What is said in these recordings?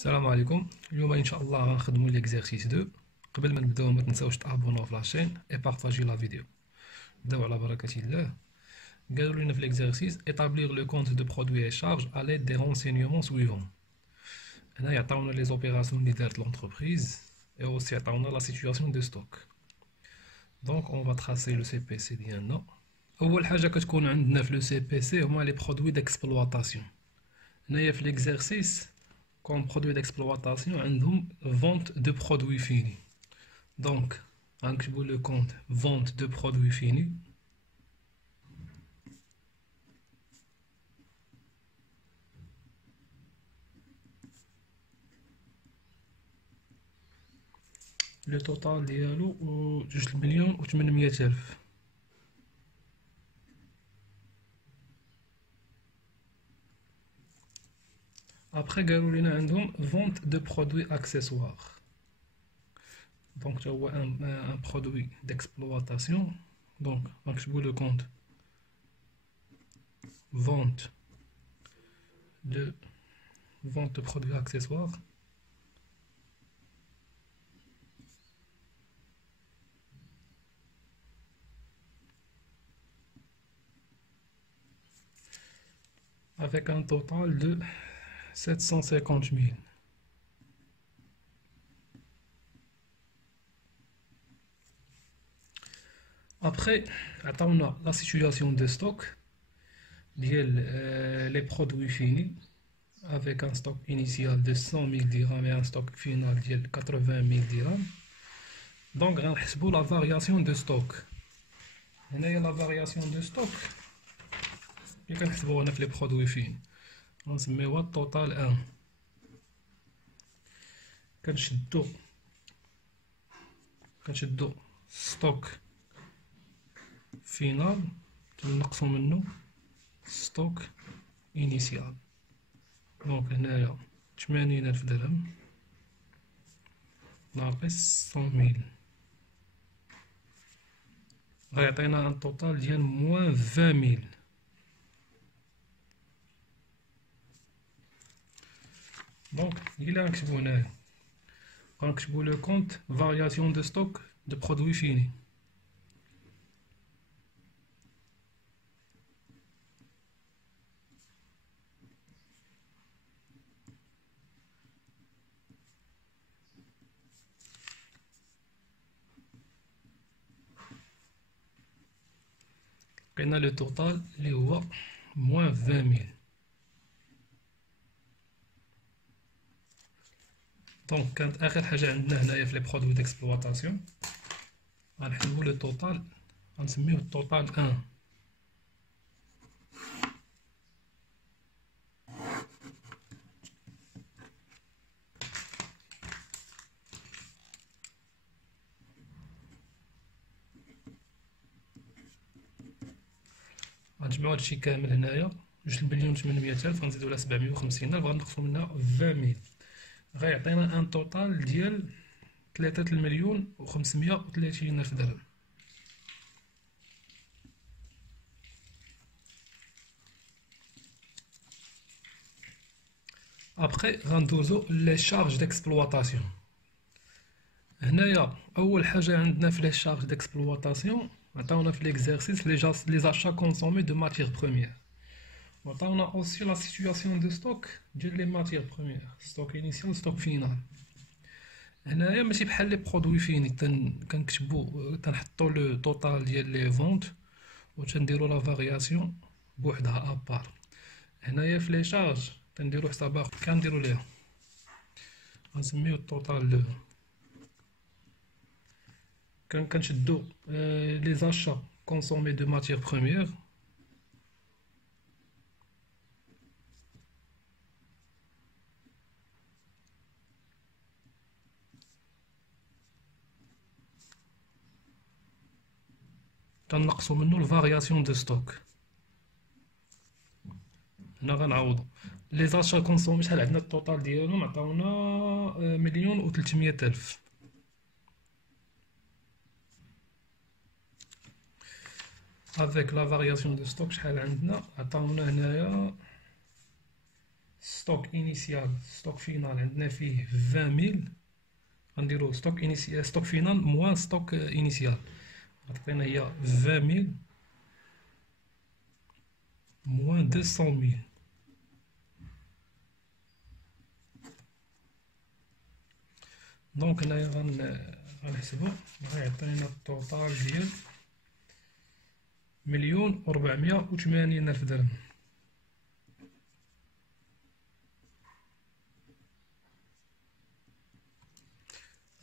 السلام عليكم. اليوم ان شاء الله غنخدمو ليكزارسيس 2. قبل ما نبداو ما تنساوش تابوناو في لاشين اي بارطاجي لا فيديو. نبداو على بركه الله. قالوا لنا في ليكزارسيس établir le compte de produit et charge à l'aide des renseignements suivants. هنا يعطيونا لي زوبيراسيون اللي دارت لونتربريز et aussi يعطيونا لا سيتوياسيون دو ستوك. دونك on va tracer le CPC ديالنا. اول حاجه كتكون عندنا في لو CPC هما لي برودوي ديكسبلواتاسيون. هنايا في ليكزارسيس comme produit d'exploitation عندهم vente de produits finis. Donc غنكتبوا le compte vente de produits finis. Le total ديالو 2,800,000. Après قالوا لنا عندهم vente de produits accessoires. Donc tu vois un produit d'exploitation. Donc غنكتبوا le compte vente de produits accessoires. Avec un total de 750,000. Après, attendons la situation de stock les produits finis avec un stock initial de 100,000 dirhams et un stock final de 80,000 dirhams. Donc, on va la variation de stock. Il y a la variation de stock. Et on va les produits finis. On se met au total 1. كنشدو ستوك فينال تنقصو منو ستوك انيسيال. دونك هنايا 80,000 درهم ناقص 100,000 غيعطينا ان توتال ديال موان 20,000. Donc, il a le compte variation de stock de produits finis. On a le total, les moins 20,000. Donc, quand آخر حاجة عندنا هنايا في لي برودوي ديكسبلواتاسيون غنحسبو لو توتال غنسميوه التوتال 1. غنجمعو هادشي كامل هنايا 2,800,000 غنزيدو لها 750,000 غنقصو منها 20,000 غيعطينا ان توتال ديال 3,530,000 درهم. ابخي غندوزو لي شارج ديكسبلواتاسيون. هنايا اول حاجه عندنا في لي شارج ديكسبلواتاسيون عطاونا في ليكزارسيس لي زاشا كونسومي دو ماتيير بروميير. وعطاونا اوسي لا سيتوياسيون دو ستوك ديال لي ماتيير بروميير ستوك انيسيال ستوك فينال. هنايا ماشي بحال لي برودوي فيني كنكتبو تنحطو لو توتال ديال لي فونت و تنديرو لا فارياسيون بوحدها ابار. هنايا في لي شارج تنديرو حساب اخر كنديرو ليها غنسميو التوتال كنشدو لي زاشا كونسومي دو ماتيير بروميير تنقصو منو الفارياسيون دو ستوك. هنا غنعوضو لي زاشا كونسومي شحال عندنا التوتال ديالهم عطاونا 1,300,000. avec la variation de stock شحال عندنا عطاونا هنايا ستوك انيسيال ستوك فينال عندنا فيه 20000. غنديرو ستوك انيسيال ستوك فينال موان ستوك انيسيال، غتعطينا هي 20000 موان 200000. دونك هنايا غنحسبو، غيعطينا التوتال ديال 1,480,000 درهم.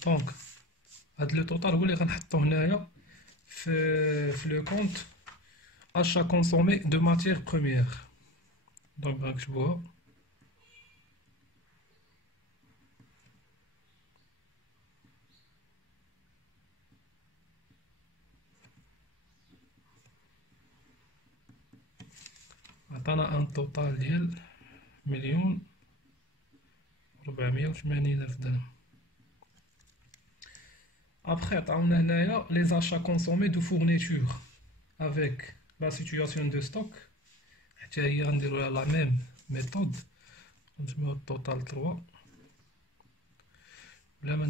دونك هاد لو توتال هو اللي غنحطو هنايا في لو كونت achat consommé de matières premières. دونك غنكتبوها عطانا ان توتال ديال 1,480,000 درهم. Après, on a les achats consommés de fourniture avec la situation de stock. On a la même méthode. On met au total 3. Là, on va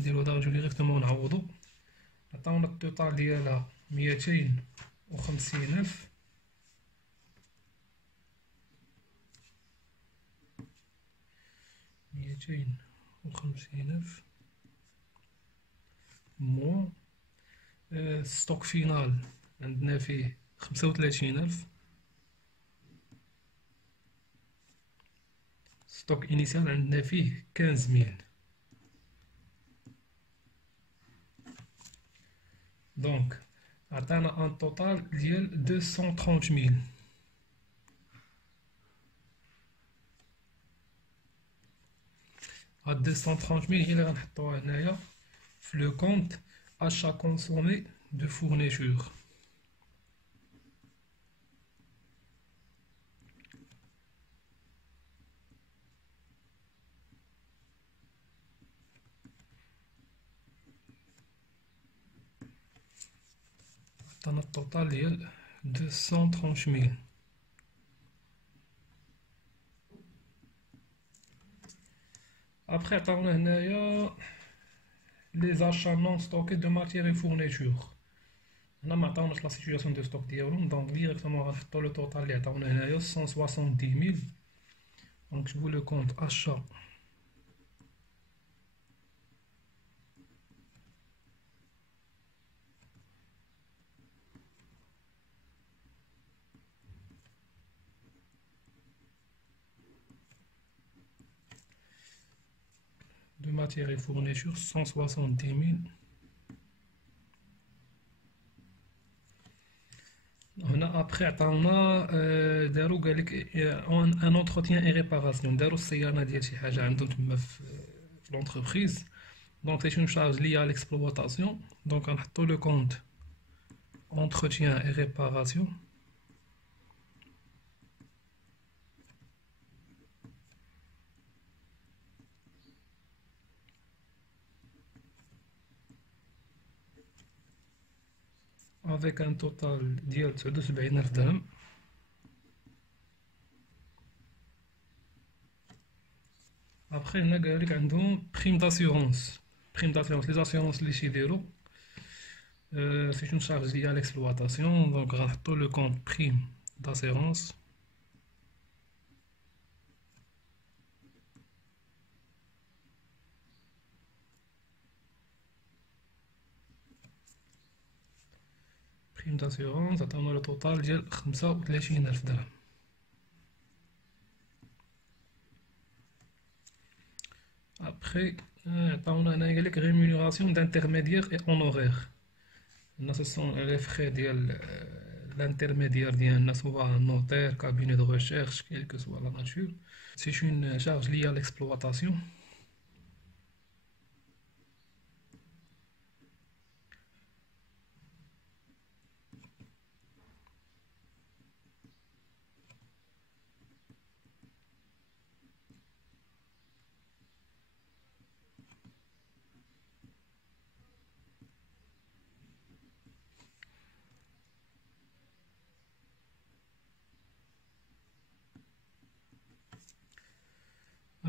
directement on a le total de 250,000. 250,000 moins ستوك فينال عندنا فيه 35,000. ستوك انيسيال عندنا فيه 15,000. دونك عطانا ان توتال ديال 230,000. هاد 230,000 هي اللي غنحطوها هنايا في لو كونت achat consommé de fourniture. عطانا التوتال ديال 230,000. Après عطاونا هنايا les achats non stockés de matières et fournitures. هنا ما عطاوناش لا سيتوياسيون دو ستوك ديالهم، دونك ديريكتومون غنحطو لو توتال اللي عطاونا هنايا 170,000. غنكتبو لو كونت achat de matières et fournitures 170,000. هنا ابخي عطاونا دارو قالك ان اونتروتيان اي ريباراسيون، دارو الصيانه ديال شي حاجه عندهم تما في لونتربريز. دونك سي اون شارج ليا ليكسبلوطاسيون، دونك غنحطو لو كونت entretien et réparation. Avec un total ديال 79,000 درهم. Après هنا قالك عندهم prime d'assurance. Prime d'assurance les assurances اللي تيديرو c'est une charge liée à l'exploitation, donc غنحطو le compte prime d'assurance. prime d'assurance عطاونا le total ديال 35,000 درهم. Après عطاونا هنا قالك rémunération d'intermédiaire et honoraire. Là, ce sont les frais de l'intermédiaire ديالنا, soit un notaire, cabinet de recherche, quelle que soit la nature. C'est une charge liée à l'exploitation.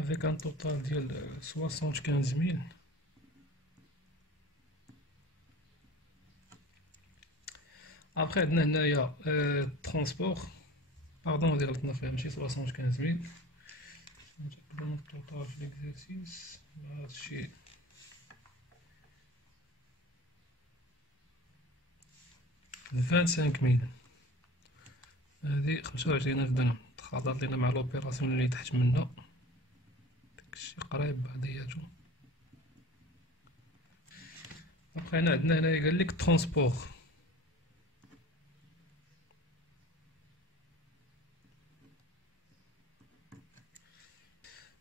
avec un total de 75 000. Après, il y a transport. Pardon, on dirait que nous avons 75 000. Le total de l'exercice. C'est 25 000. هذه 25,000 درهم تخاضت لنا مع لوبيراسيون اللي تحت منا. داكشي قريب بعضياتو. ابخي هنا عندنا هنايا قال لك ترونسبور.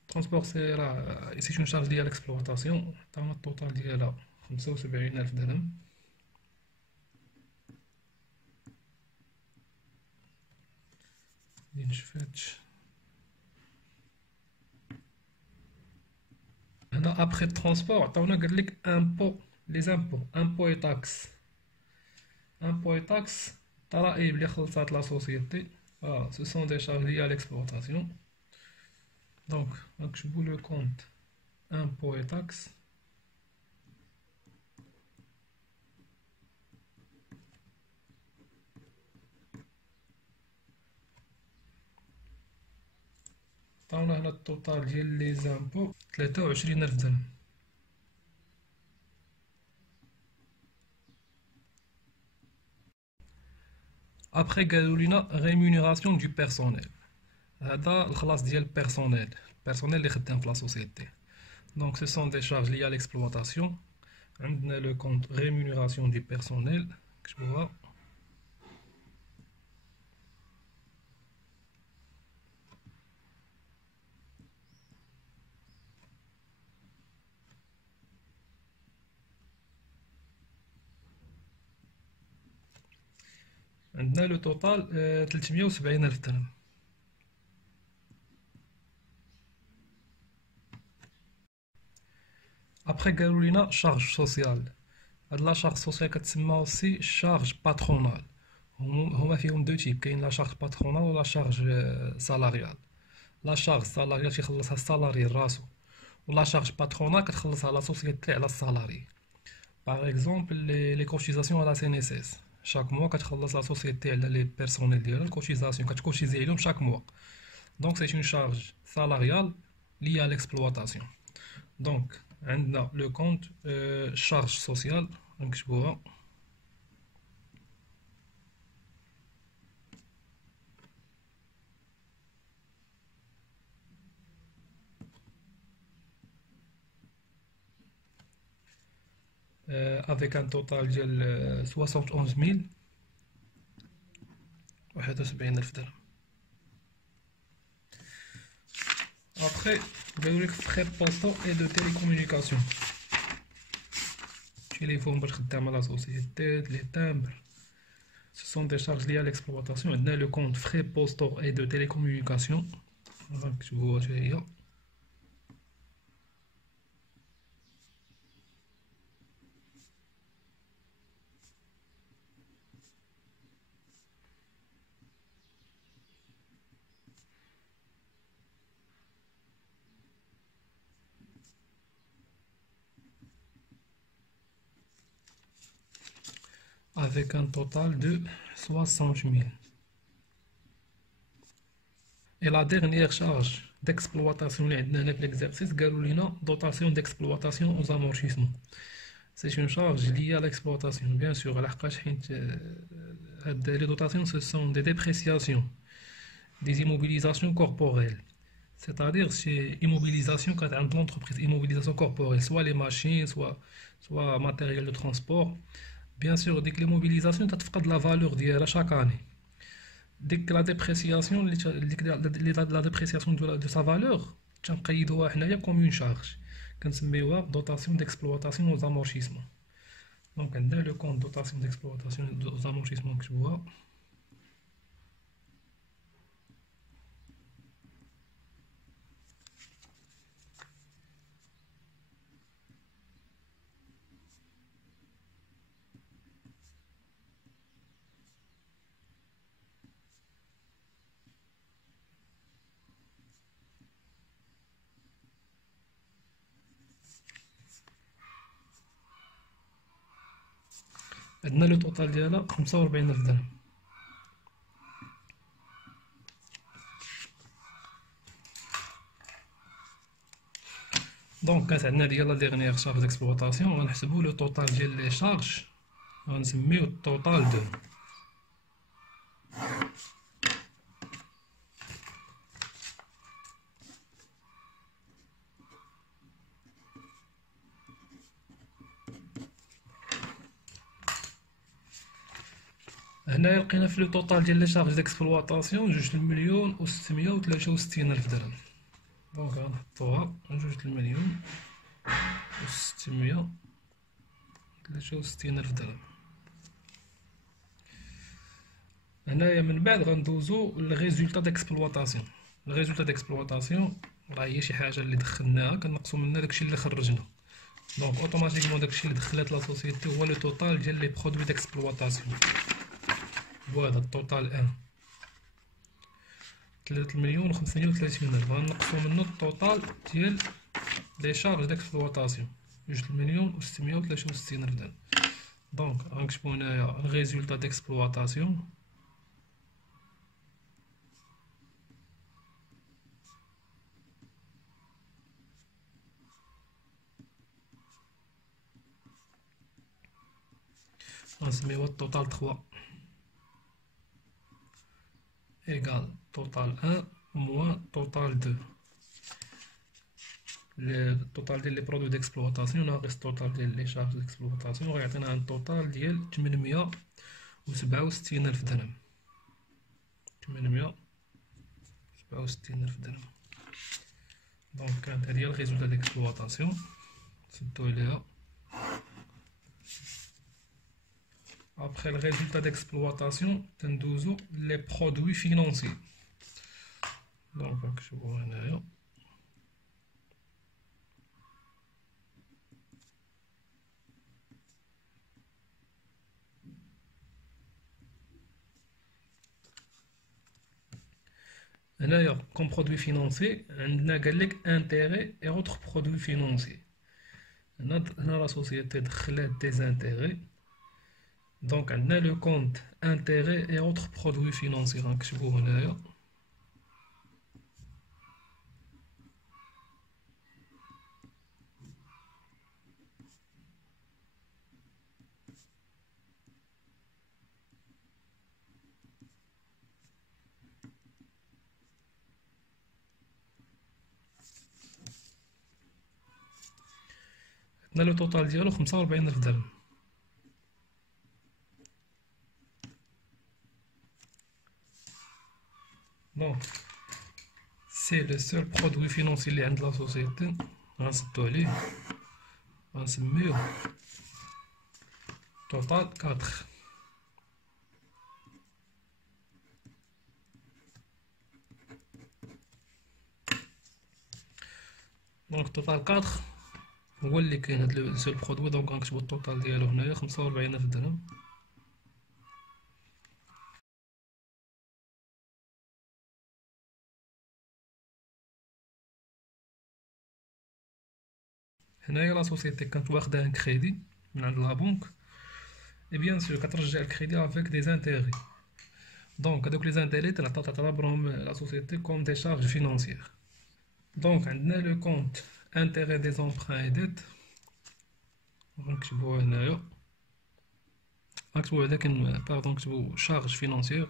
ترونسبور سي راه سي اون شارج ديال اكسبلوطاسيون. عطاونا التوتال ديالها 75,000 درهم. نشفتش هنا ابخي ترونسبور عطاونا قال لك امبو لي زامبو امبو اي تاكس. امبو اي تاكس الضرائب اللي خلصات لا سوسيتي سو سون دي شارج ليا ليكسبلوطاسيون. دونك نكتبو لو كونت امبو اي تاكس عطاونا هنا التوتال ديال لي زامبو 23,000 درهم. ابخي قالوا لينا ريمونيراسيون دو بيرسونيل. هذا الخلاص ديال البيرسونيل اللي خدام في لا سوسيتي. دونك سو سون دي شارج ليا ليكسبلوطاسيون. عندنا لو كونت ريمونيراسيون دو بيرسونيل نكتبوها. عندنا لو توتال 370,000 درهم. ابخي قالوا لينا شارج سوسيال. هاد لا شارج سوسيال كتسمى اوسي شارج باترونال. هما فيهم دو تيب، كاين لا شارج باترونال ولا شارج سالاريال. لا شارج سالاريال تيخلصها السالاري راسو، ولا شارج باترونال كتخلصها لا سوسيتي على السالاري. باغ اكزومبل لي كوتيزاسيون على سي ان اس اس شاك موا كتخلص لا سوسيتي على لي بيرسونيل ديالها الكوتيزاسيون كتكوتيزي عليهم شاك موا. دونك سي اون شارج سالاريال ليا à l'exploitation. دونك عندنا لو كونت شارج سوسيال نكتبوها. avec un total ديال 71,000 71,000 درهم. Après, قالوا لك frais postal et de télécommunication. téléphone باش خدام على سوسيتي لي تامبر. Ce sont des charges liées à l'exploitation. عندنا le compte frais postaux et de télécommunication. نكتبوها حتى هي. avec un total de 60,000. Et la dernière charge d'exploitation اللي عندنا هنا في l'exercice قالوا لينا dotation d'exploitation aux amortissements. C'est une charge liée à l'exploitation, bien sûr. لحقاش حيت هاد les dotations ce sont des dépréciations, des immobilisations corporelles. C'est-à-dire c'est immobilisation quand عند l'entreprise, immobilisation corporelle, soit les machines, soit matériel de transport. Bien sûr, dès que l'immobilisation تتفقد la valeur ديالها chaque année. Dès que la dépréciation la dépréciation de sa valeur تنقيدوها حنايا comme une charge كنسميوها dotation d'exploitation aux amortissements. Donc عندنا le compte dotation d'exploitation aux amortissements نكتبوها. عندنا لو توتال ديالها 45000 درهم. دونك كانت عندنا ديال لا ديغنييغ شارج ديكسبلوطاسيون، غنحسبو لو توتال ديال لي شارج، غنسميو التوتال دو. هنايا لقينا في لو توتال ديال لي شارج ديكسبلوطاسيون 2,663,063 درهم. دونك غنحطوها 2,663,063 درهم. هنايا من بعد غندوزو للريزولتا ديكسبلوطاسيون. الريزولتا ديكسبلوطاسيون راه هي شي حاجه اللي دخلناها كنقصو منها داكشي اللي خرجنا. دونك اوتوماتيكمون داكشي اللي دخلات لا سوسيتي هو لو توتال ديال لي برودوي ديكسبلوطاسيون. فوالا التوتال 1 3,538,000. غنقصو منو التوتال ديال لي شارج ديكسبلوطاسيون 2,663,000 درهم. دونك غنكتبو هنايا الريزولتا ديكسبلوطاسيون غنسميوها التوتال 3 égal total 1 moins total 2. Le total ديال لي برودوي ديكسبلوطاسيون ناقص total ديال لي شارج ديكسبلوطاسيون غيعطينا ان توتال ديال 867,000 درهم. 867,000 درهم. دونك كانت هادي هي الريزولتا ديكسبلوطاسيون، نسدو عليها. Après le résultat d'exploitation, تندوزو les produits financiers. Donc نكتبو هنايا هنايا comme produit financier عندنا قالك intérêt et autres produits financiers. هنا لا سوسيتي دخلات des intérêts. Donc عندنا le compte intérêt et autres produits financiers غنكتبو هنايا. عندنا لو توتال ديالو 45,000 درهم. Donc c'est le seul produit financier اللي عند لا سوسيتي، غنسدو عليه غنسميوه توتال 4. دونك توتال 4 هو اللي كاين هاد لو سول برودوي. دونك غنكتبو التوتال ديالو هنايا 45,000 درهم. هنايا لا سوسيتي كانت واخده ان كريدي من عند لا بنك، اي بيان سور كترجع الكريدي افيك دي زانتيغي. دونك هادوك لي زانتيغي تعتبرهم لا سوسيتي كوم دي شارج فينانسيير. دونك عندنا لو كونت انتيغي دي زومبران اي ديت، غنكتبوه هنايا. غنكتبو لكن باردون نكتبو شارج فينانسيير.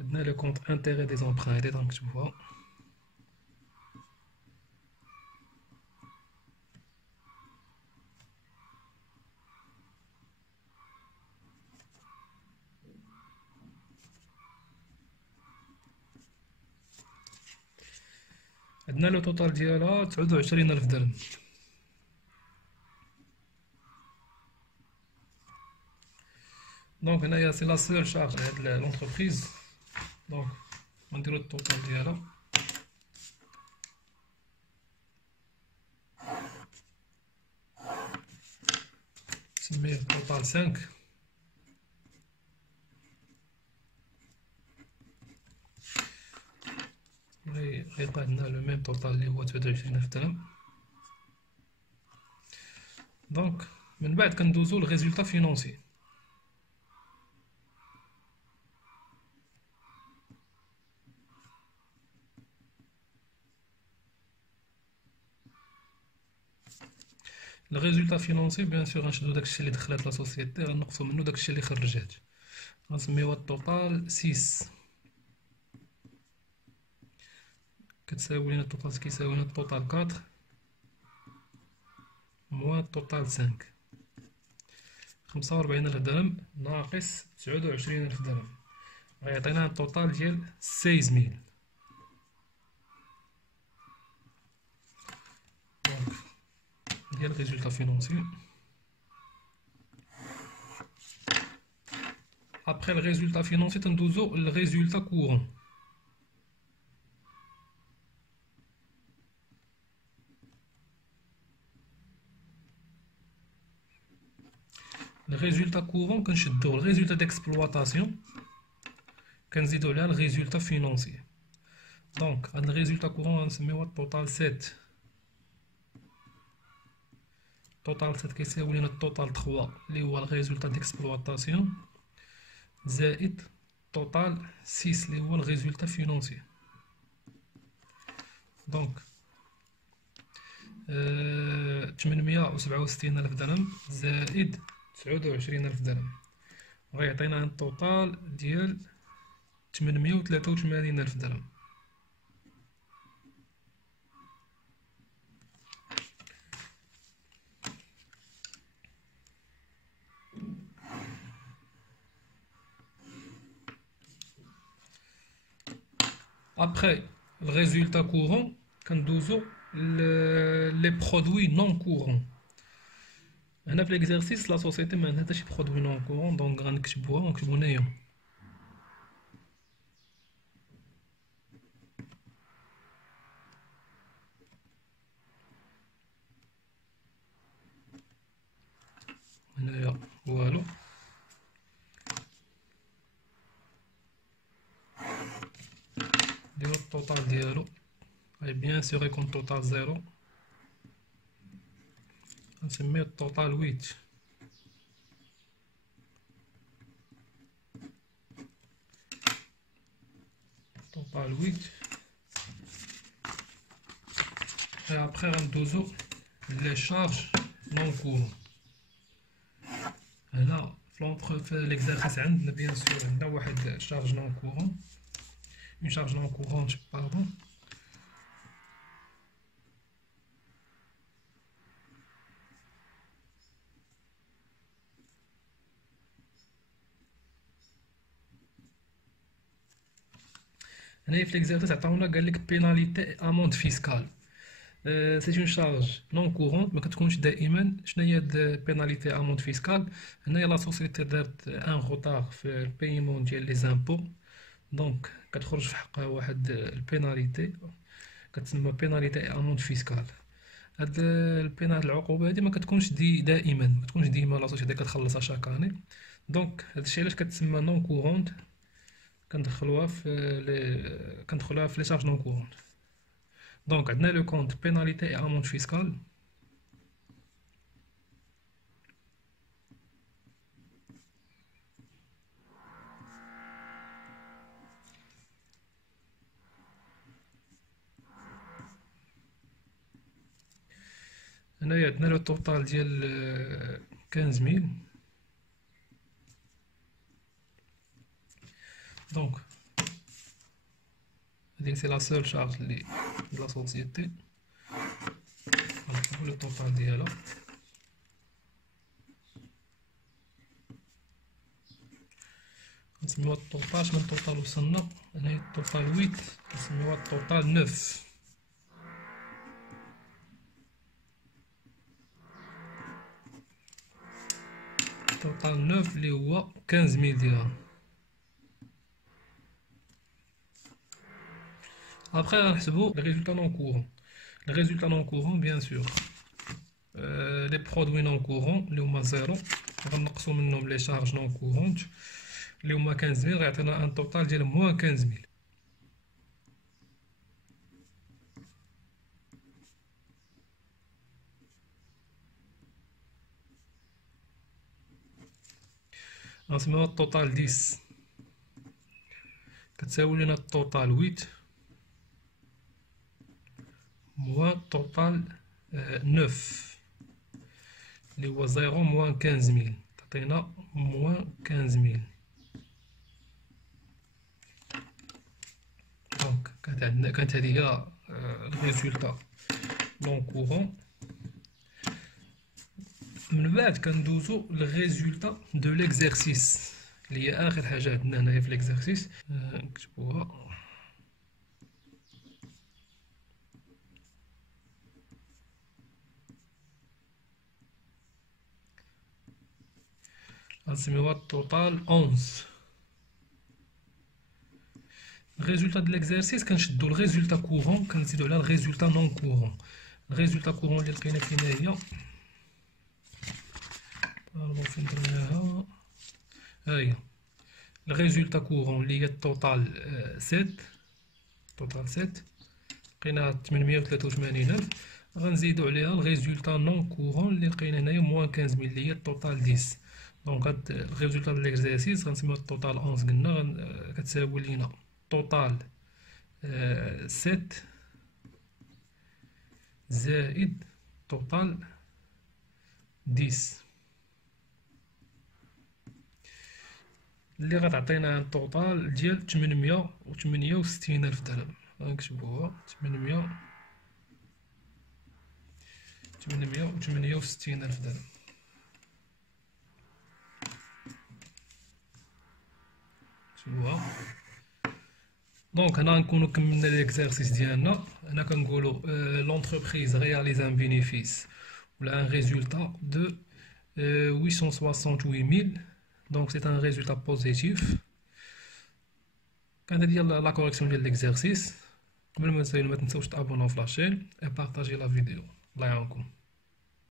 عندنا لو كونت انتيغي دي زومبران اي ديت غنكتبوها. عندنا لو توتال ديالها 29,000 درهم. دونك هنايا سي لا سول شارج هاد لونتربريز. دونك غنديرو التوتال ديالها نسميه توتال 5. غيبقى عندنا لو ميم توتال اللي هو 23000 درهم. دونك من بعد كندوزو للريزولتا فينونسي. الريزولتا فينونسي بيان سور غنشدو داكشي اللي دخلات لا سوسيتي، غنقصو منو داكشي اللي خرجات، غنسميوها التوتال 6. كتساوي لنا التوتال كيساوي لنا التوتال 4 موان التوتال 5. 45000 درهم ناقص 29000 درهم غيعطينا التوتال ديال 16000. دونك ديال الريزولتا فينونسي. ابخي الريزولتا فينونسي تندوزو للريزولتا كورون. الريزولتا كورون كنشدو الريزولتا ديكسبلواتاسيون كنزيدو عليها الريزولتا فينونسي. دونك هاد الريزولتا كورون غنسميوها التوتال 7. التوتال 7 كيساوي لنا التوتال 3 اللي هو الريزولتا ديكسبلواتاسيون زائد توتال 6 اللي هو الريزولتا فينونسي. دونك 867000 درهم زائد 29000 درهم غيعطينا التوتال ديال 883000 درهم. Après le résultat courant, كندوزو les produits non courants. هنا في l'exercice لا سوسيتي ما عندها حتى شي برودوي نون كورون، دونك غنكتبوها ونكتبو هنايا. هنايا والو. نديرو التوتال ديالو، اي بيان سور يكون توتال 0، نسميه التوتال 8. توتال 8. et après غندوزو لي شارج نون كورون. هنا في ليكزارسيس عندنا بيان سور عندنا واحد شارج نون كورون، une charge non courante, pardon. هنا في l'exercice عطاونا قال لك pénalité amende fiscale. C'est une charge non courante ما كتكونش دائما. شنو هي pénalité amende fiscale؟ هنايا لا سوسيتي دارت ان روتار في البايمون ديال لي زامبو، دونك كتخرج في حقها واحد البيناليتي كتسمى بيناليتي اموند فيسكال. هاد البينال العقوبه هادي ما كتكونش دائما، ما كتكونش ديما لا سوسيتي كتخلصها شاك اني. دونك هادشي علاش كتسمى نون كورونت، كندخلوها في لي شارج نون كورونت. دونك عندنا لو كونت بيناليتي اموند فيسكال. هنايا عندنا لو توتال ديال 15000. دونك هاديك سي لا سول شارج لي لا سوسيتي، غنحسبو لو توتال ديالها. نسميوها التوتال. شمن التوتال وصلنا؟ هنايا التوتال 8، نسميوها التوتال 9. توتال 9 اللي هو 15000 درهم. ابخي غنحسبو لي ريزولتا نون كورون. لي ريزولتا نون كورون بيان سور لي برودوي نون كورون اللي هما 0 غنقصو منهم لي شارج نون كورونت اللي هما 15000 غيعطينا ان توتال ديال موان 15000. غنسميوها التوتال 10 كتساوي لنا التوتال 8 موان التوتال 9 اللي هو 0 موان 15000 تعطينا موان 15000. دونك كانت هذه هي الريزولتا لون كورون. من بعد كندوزو للريزولتا دو ليكزارسيس اللي هي اخر حاجه عندنا هنايا في ليكزارسيس. نكتبوها غنسميوها التوتال 11. الريزولتا ديال ليكزارسيس كنشدو الريزولتا كورون كنزيدو على الريزولتا نون كورون. الريزولتا كورون اللي لقينا فينا هي فين درناها، ها هي الريزولتا كورون اللي هي التوتال 7 لقيناها 883000. غنزيدو عليها الريزولتا نون كورون اللي لقينا هنايا موان 15000 اللي هي التوتال 10. دونك هاد الريزولتا ديال ليكزارسيس غنسميوها التوتال 11 قلنا كتساوي لينا توتال 7 زائد توتال 10 اللي غتعطينا التوتال ديال 868000 درهم. غنكتبوها 868000 درهم. نكتبوها. دونك هنا نكونو كملنا ليكزارسيس ديالنا. هنا كنقولو لونتربريز رياليز ان بينيفيس ولا ان ريزولتا دو 868000. دونك سي ان ريزولتا بوزيتيف. كانت هادي لا كوريكسيون ديال ليكزارسيس. قبل ما نساليو ما تنساوش تابوناو في لاشين اي بارطاجي لا فيديو. الله يعاونكم.